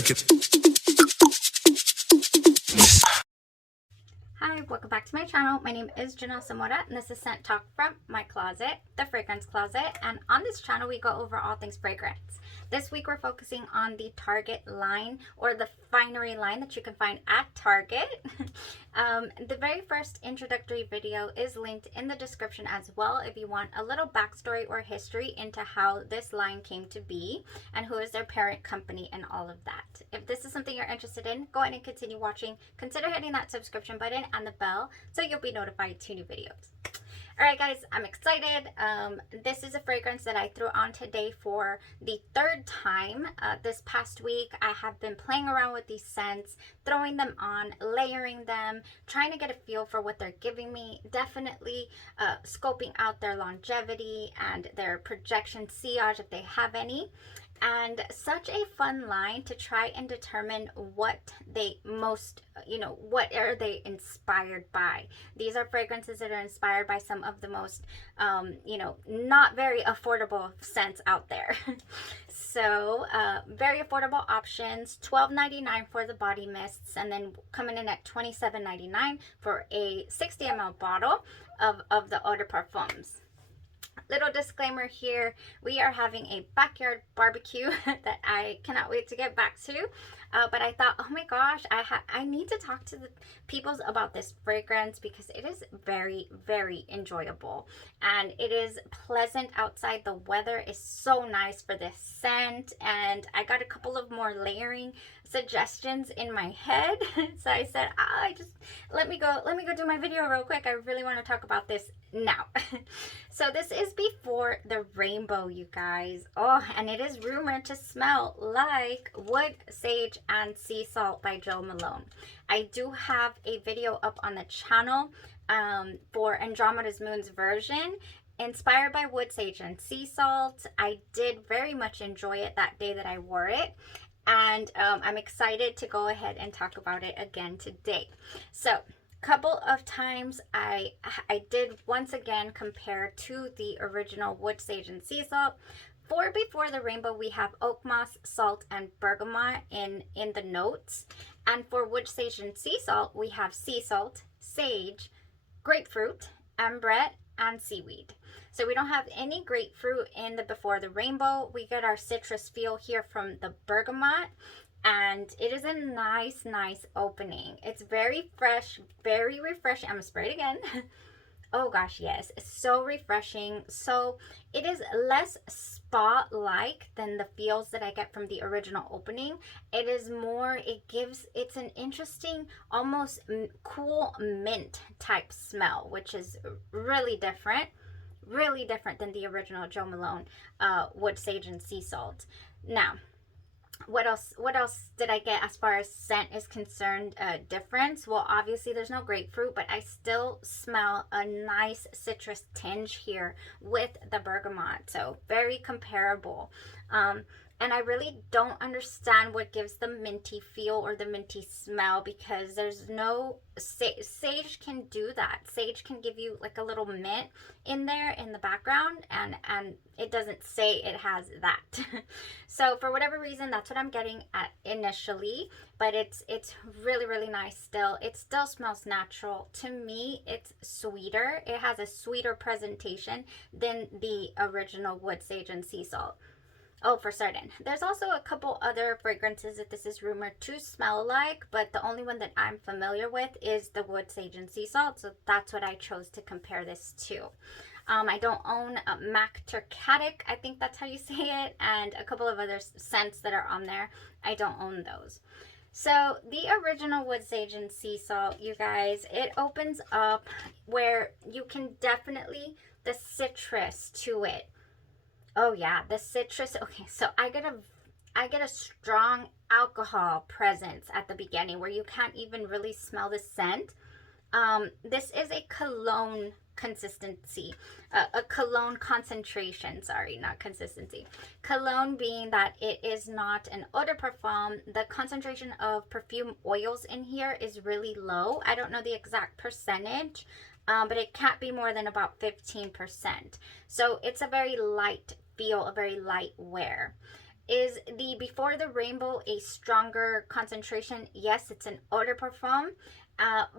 check it. Hi, welcome back to my channel. My name is Janelle Samora, and this is Scent Talk from my closet, the fragrance closet. And on this channel, we go over all things fragrance. This week, we're focusing on the Target line, or the finery line that you can find at Target. The very first introductory video is linked in the description as well if you want a little backstory or history into how this line came to be and who is their parent company and all of that. If this is something you're interested in, go ahead and continue watching. Consider hitting that subscription button and the bell so you'll be notified to new videos. Alright guys, I'm excited. This is a fragrance that I threw on today for the third time. This past week I have been playing around with these scents, throwing them on, layering them, trying to get a feel for what they're giving me. Definitely scoping out their longevity and their projection sillage if they have any. And such a fun line to try and determine what they most, what are they inspired by. These are fragrances that are inspired by some of the most, not very affordable scents out there. So very affordable options, $12.99 for the body mists, and then coming in at $27.99 for a 60 ml bottle of the eau de parfums. Little disclaimer here, we are having a backyard barbecue that I cannot wait to get back to, but I thought, oh my gosh, I need to talk to the peoples about this fragrance because it is very, very enjoyable and it is pleasant outside. The weather is so nice for this scent, and I got a couple of more layering suggestions in my head. So I said, let me go do my video real quick. I really want to talk about this now. So this is before the rainbow, you guys. Oh, and it is rumored to smell like wood, sage, and sea salt by Jo Malone. I do have a video up on the channel for Andromeda's Moon's version, inspired by wood, sage, and sea salt. I did very much enjoy it that day that I wore it. And I'm excited to go ahead and talk about it again today. So, couple of times I did once again compare to the original wood, sage, and sea salt. For before the rainbow, we have oak moss, salt, and bergamot in the notes. And for wood, sage, and sea salt, we have sea salt, sage, grapefruit, ambrette, and seaweed. So we don't have any grapefruit in the before the rainbow. We get our citrus feel here from the bergamot, and it is a nice opening. It's very fresh, very refreshing. I'm gonna spray it again. Oh gosh, yes, it's so refreshing. So it is less spa-like than the feels that I get from the original opening. It is more, it's an interesting, almost cool mint type smell, which is really different than the original Jo Malone wood, sage, and sea salt. Now, what else did I get as far as scent is concerned? Difference, well, obviously there's no grapefruit, but I still smell a nice citrus tinge here with the bergamot, so very comparable. And I really don't understand what gives the minty feel or the minty smell, because there's no sage can do that. Sage can give you like a little mint in there in the background, and it doesn't say it has that. So for whatever reason, that's what I'm getting at initially, but it's really nice still. It still smells natural. To me, it's sweeter. It has a sweeter presentation than the original wood, sage, and sea salt. Oh, for certain. There's also a couple other fragrances that this is rumored to smell like, but the only one that I'm familiar with is the wood, sage, and sea salt, so that's what I chose to compare this to. I don't own Mac Turcatic, I think that's how you say it, and a couple of other scents that are on there. I don't own those. So the original wood, sage, and sea salt, you guys, it opens up where you can definitely, the citrus to it. Oh yeah, the citrus. Okay, so I get a strong alcohol presence at the beginning where you can't even really smell the scent. This is a cologne consistency, a cologne concentration, sorry, not consistency. Cologne being that it is not an eau de parfum. The concentration of perfume oils in here is really low. I don't know the exact percentage, but it can't be more than about 15%. So it's a very light feel, a very light wear. Is the Before the Rainbow a stronger concentration? Yes, it's an eau de parfum,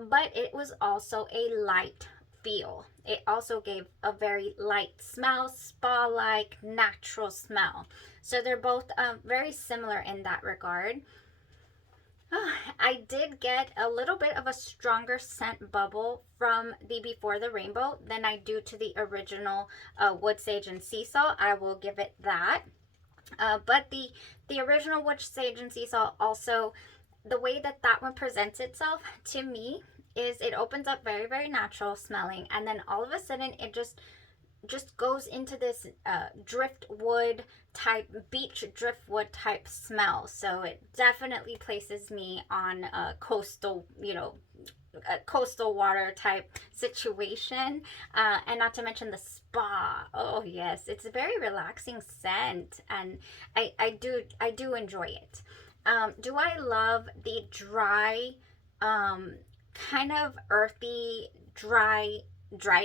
but it was also a light feel. It also gave a very light smell, spa-like, natural smell. So they're both very similar in that regard. I did get a little bit of a stronger scent bubble from the Before the Rainbow than I do to the original Wood Sage and Sea Salt. I will give it that. But the original Wood Sage and Sea Salt also, the way that that one presents itself to me is it opens up very, very natural smelling, and then all of a sudden it just goes into this driftwood type, beach driftwood type smell. So it definitely places me on a coastal, a coastal water type situation, and not to mention the spa. Oh yes, it's a very relaxing scent, and I do enjoy it. Do I love the dry, kind of earthy, dry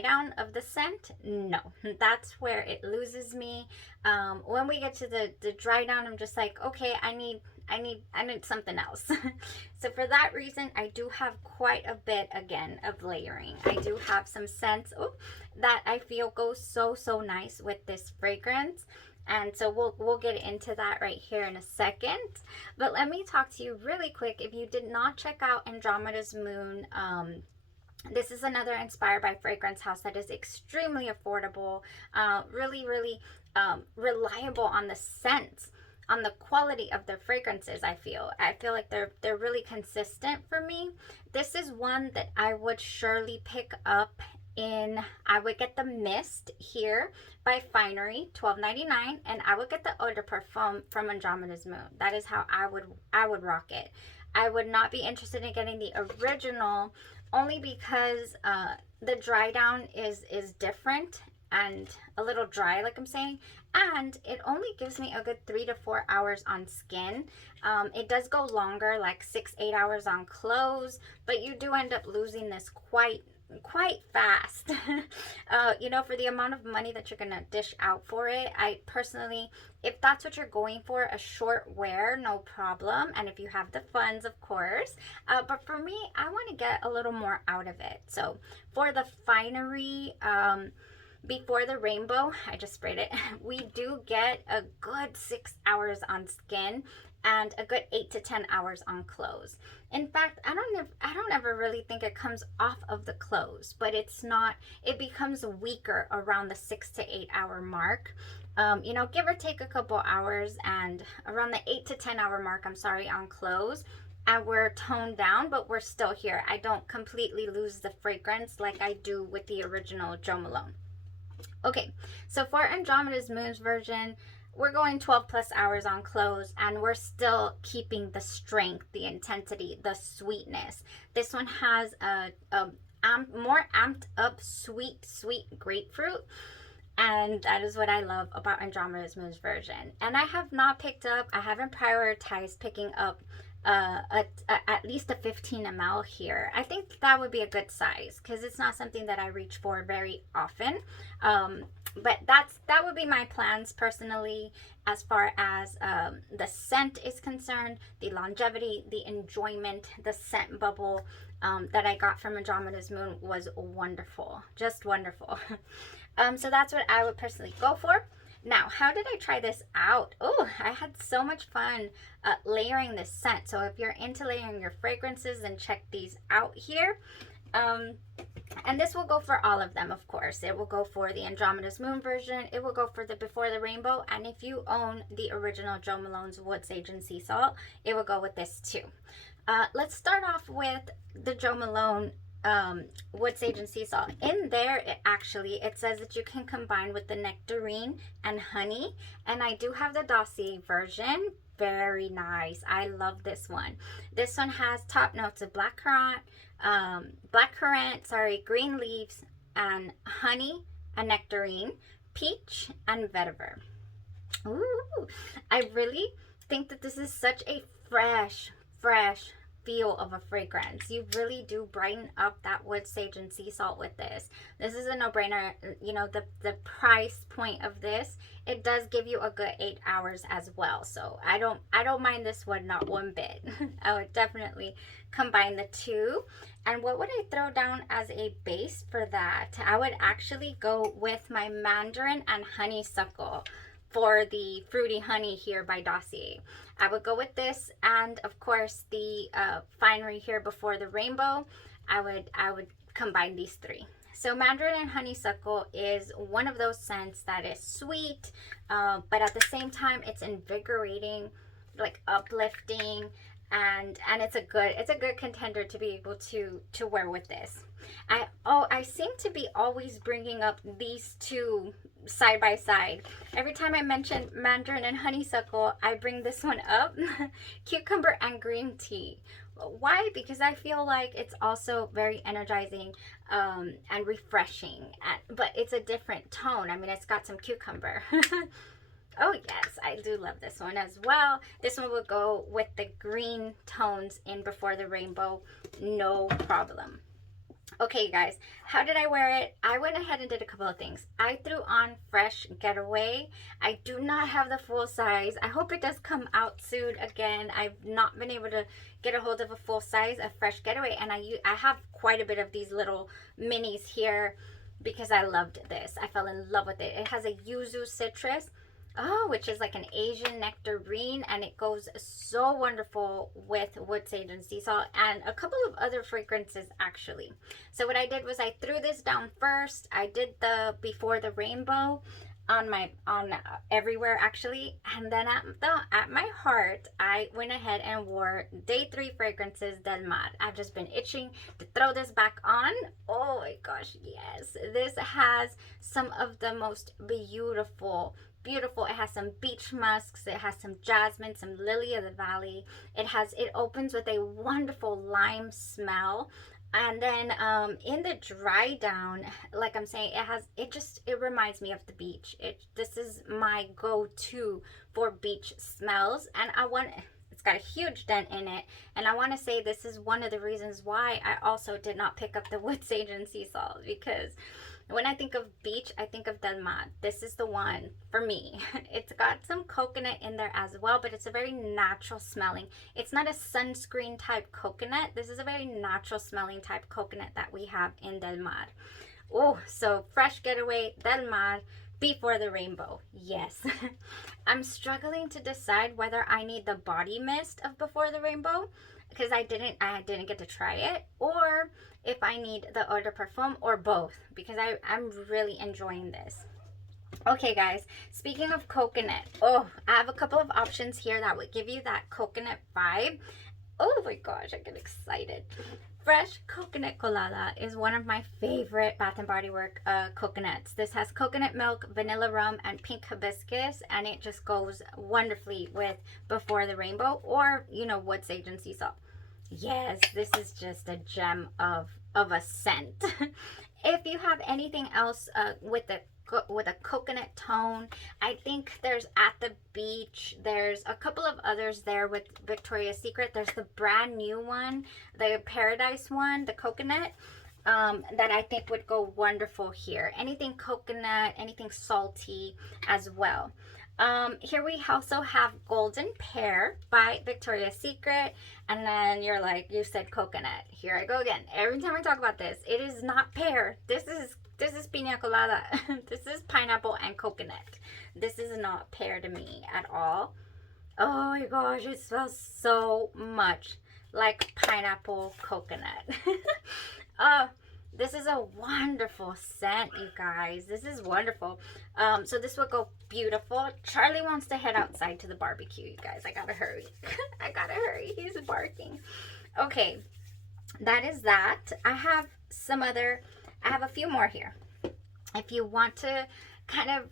down of the scent? No, that's where it loses me. When we get to the dry down, I'm just like, okay, I need something else. So for that reason, I do have quite a bit again of layering. I do have some scents that I feel goes so nice with this fragrance. And so we'll get into that right here in a second. But let me talk to you really quick. If you did not check out Andromeda's Moon, this is another inspired by fragrance house that is extremely affordable, really reliable on the scents, on the quality of their fragrances. I feel like they're really consistent for me. This is one that I would surely pick up in. I would get the Mist here by Finery, $12.99, and I would get the Eau de Parfum from Andromeda's Moon. That is how I would rock it. I would not be interested in getting the original, only because the dry down is different and a little dry, like I'm saying, and it only gives me a good 3 to 4 hours on skin. It does go longer, like 6-8 hours on clothes, but you do end up losing this quite fast. For the amount of money that you're gonna dish out for it, I personally, if that's what you're going for, a short wear, no problem, and if you have the funds, of course, but for me, I want to get a little more out of it. So for the Finery Before the Rainbow, I just sprayed it, we do get a good 6 hours on skin and a good 8 to 10 hours on clothes. In fact, I don't ever really think it comes off of the clothes, but it becomes weaker around the 6 to 8 hour mark. Give or take a couple hours, and around the 8 to 10 hour mark, on clothes, and we're toned down, but we're still here. I don't completely lose the fragrance like I do with the original Jo Malone. Okay, so for Andromeda's Moon's version, we're going 12 plus hours on clothes, and we're still keeping the strength, the intensity, the sweetness. This one has a more amped up sweet grapefruit, and that is what I love about Andromeda's Moon's version. And I haven't prioritized picking up at least a 15 ml here. I think that would be a good size because it's not something that I reach for very often. But that would be my plans personally, as far as the scent is concerned, the longevity, the enjoyment, the scent bubble that I got from Andromeda's Moon was wonderful, just wonderful. So that's what I would personally go for. Now, how did I try this out? Oh, I had so much fun layering this scent. So if you're into layering your fragrances, then check these out here. And this will go for all of them, of course. It will go for the Andromeda's Moon version. It will go for the Before the Rainbow. And if you own the original Jo Malone's Wood Sage and Sea Salt, it will go with this too. Let's start off with the Jo Malone Wood Sage and Sea Salt. In there, it says that you can combine with the nectarine and honey. And I do have the Dossier version. Very nice. I love this one. This one has top notes of black currant, green leaves, and honey, and nectarine, peach, and vetiver. Ooh, I really think that this is such a fresh, feel of a fragrance. You really do brighten up that wood, sage, and sea salt with this. This is a no-brainer. You know, the price point of this, it does give you a good 8 hours as well. So I don't mind this one, not one bit. I would definitely combine the two. And what would I throw down as a base for that? I would actually go with my mandarin and honeysuckle for the fruity honey here by Dossier. I would go with this, and of course the finery here before the rainbow. I would combine these three. So mandarin and honeysuckle is one of those scents that is sweet, but at the same time it's invigorating, like uplifting, and it's a good contender to be able to wear with this. I seem to be always bringing up these two side by side. Every time I mention mandarin and honeysuckle, I bring this one up. Cucumber and green tea. Why? Because I feel like it's also very energizing and refreshing, but it's a different tone. I mean, it's got some cucumber. Oh yes, I do love this one as well. This one will go with the green tones in Before the Rainbow, no problem. Okay guys, how did I wear it? I went ahead and did a couple of things. I threw on Fresh Getaway. I do not have the full size. I hope it does come out soon. Again, I've not been able to get a hold of a full size of Fresh Getaway, and I have quite a bit of these little minis here because I loved this. I fell in love with it. It has a yuzu citrus, which is like an Asian nectarine, and it goes so wonderful with wood, sage, and sea salt, and a couple of other fragrances actually. So what I did was I threw this down first. I did the Before the Rainbow on everywhere actually, and then at my heart I went ahead and wore day 3 fragrances Del Mar. I've just been itching to throw this back on. Oh my gosh, yes, this has some of the most beautiful, it has some beach musks, it has some jasmine, some lily of the valley, it opens with a wonderful lime smell, and then in the dry down, like I'm saying, it reminds me of the beach. This is my go-to for beach smells, and it's got a huge dent in it, and I want to say this is one of the reasons why I also did not pick up the wood, sage, and sea salt, because when I think of beach, I think of Del Mar. This is the one for me. It's got some coconut in there as well, but it's a very natural smelling. It's not a sunscreen type coconut. This is a very natural smelling type coconut that we have in Del Mar. Oh, so Fresh Getaway, Del Mar, Before the Rainbow. Yes. I'm struggling to decide whether I need the body mist of Before the Rainbow, because I didn't get to try it, or if I need the eau de parfum, or both, because I'm really enjoying this. Okay guys, speaking of coconut, I have a couple of options here that would give you that coconut vibe. Oh my gosh, I get excited. Fresh Coconut Colada is one of my favorite Bath & Body Works coconuts. This has coconut milk, vanilla rum, and pink hibiscus, and it just goes wonderfully with Before the Rainbow, or, you know, wood, sage, and sea salt. Yes, this is just a gem of a scent. If you have anything else with a coconut tone, I think there's At the Beach. There's a couple of others there with Victoria's Secret. There's the brand new one, the Paradise one, the coconut, that I think would go wonderful here. Anything coconut, anything salty as well. Here we also have Golden Pear by Victoria's Secret, and then you're like, you said coconut. Here I go again. Every time I talk about this, it is not pear. This is pina colada. This is pineapple and coconut. This is not pear to me at all. Oh my gosh, it smells so much like pineapple coconut. This is a wonderful scent, you guys. This is wonderful. So this will go beautiful. Charlie wants to head outside to the barbecue, you guys. I gotta hurry. I gotta hurry. He's barking. Okay, that is that. I have a few more here. If you want to kind of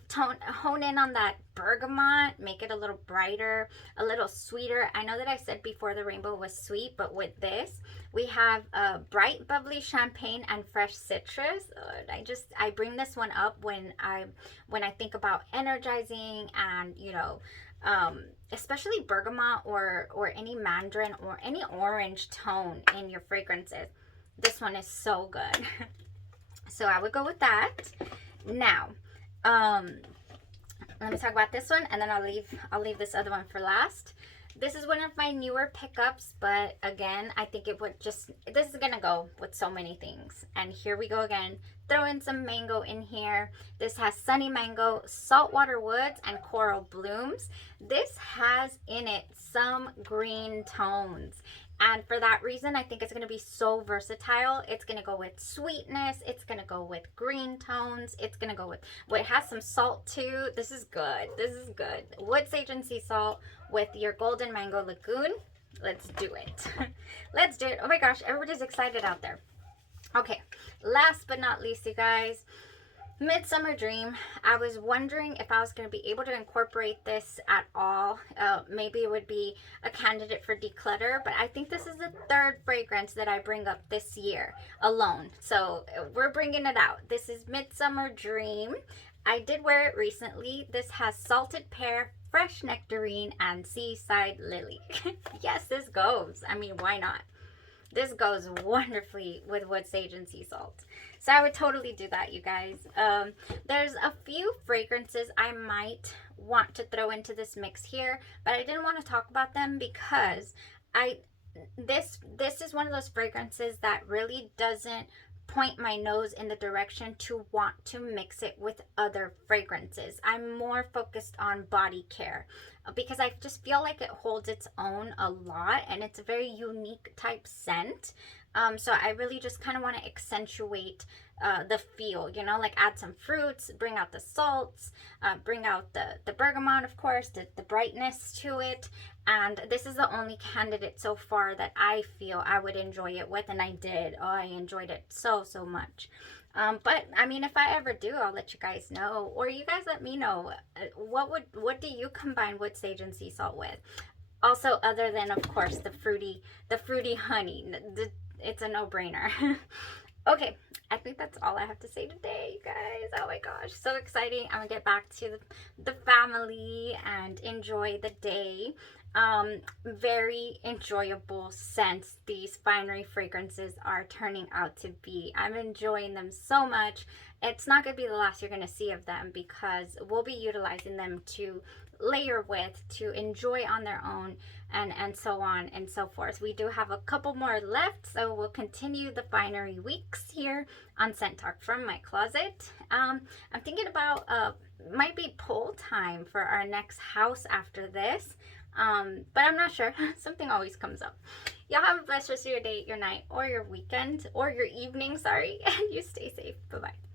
hone in on that bergamot, make it a little brighter, a little sweeter. I know that I said before the rainbow was sweet, but with this, we have a bright, bubbly champagne and fresh citrus. I bring this one up when I think about energizing and, you know, especially bergamot or any mandarin or any orange tone in your fragrances. This one is so good. So I would go with that. Now, let me talk about this one, and then I'll leave this other one for last. This is one of my newer pickups, but again, I think this is gonna go with so many things. And here we go again. Throw in some mango in here. This has sunny mango, saltwater woods, and coral blooms. This has in it some green tones. And for that reason, I think it's going to be so versatile. It's going to go with sweetness. It's going to go with green tones. It's going to go with, well, it has some salt too. This is good. This is good. Wood sage and sea salt with your golden mango lagoon. Let's do it. Let's do it. Oh my gosh, everybody's excited out there. Okay, last but not least, you guys, Midsummer Dream. I was wondering if I was going to be able to incorporate this at all. Maybe it would be a candidate for declutter, but I think this is the third fragrance that I bring up this year alone. So we're bringing it out. This is Midsummer Dream. I did wear it recently. This has salted pear, fresh nectarine, and seaside lily. Yes, this goes. I mean, why not? This goes wonderfully with wood sage and sea salt. So I would totally do that, you guys. There's a few fragrances I might want to throw into this mix here, but I didn't want to talk about them because this is one of those fragrances that really doesn't point my nose in the direction to want to mix it with other fragrances. I'm more focused on body care because I just feel like it holds its own a lot, and it's a very unique type scent. So I really just kind of want to accentuate the feel, you know, like add some fruits, bring out the salts, bring out the bergamot, of course, the brightness to it. And this is the only candidate so far that I feel I would enjoy it with, and I did. Oh, I enjoyed it so much. But I mean, if I ever do, I'll let you guys know, or you guys let me know. What do you combine wood sage and sea salt with? Also, other than, of course, the fruity honey. It's a no-brainer. Okay, I think that's all I have to say today, you guys. Oh my gosh, so exciting. I'm gonna get back to the family and enjoy the day. Very enjoyable scents these finery fragrances are turning out to be. I'm enjoying them so much. It's not gonna be the last you're gonna see of them because we'll be utilizing them to layer with, to enjoy on their own, and so on and so forth. We do have a couple more left, so we'll continue the finery weeks here on Scent Talk from my closet. I'm thinking about might be poll time for our next house after this, but I'm not sure. Something always comes up. Y'all have a blessed rest of your day, your night, or your weekend, or your evening, sorry, and you stay safe. Bye-bye.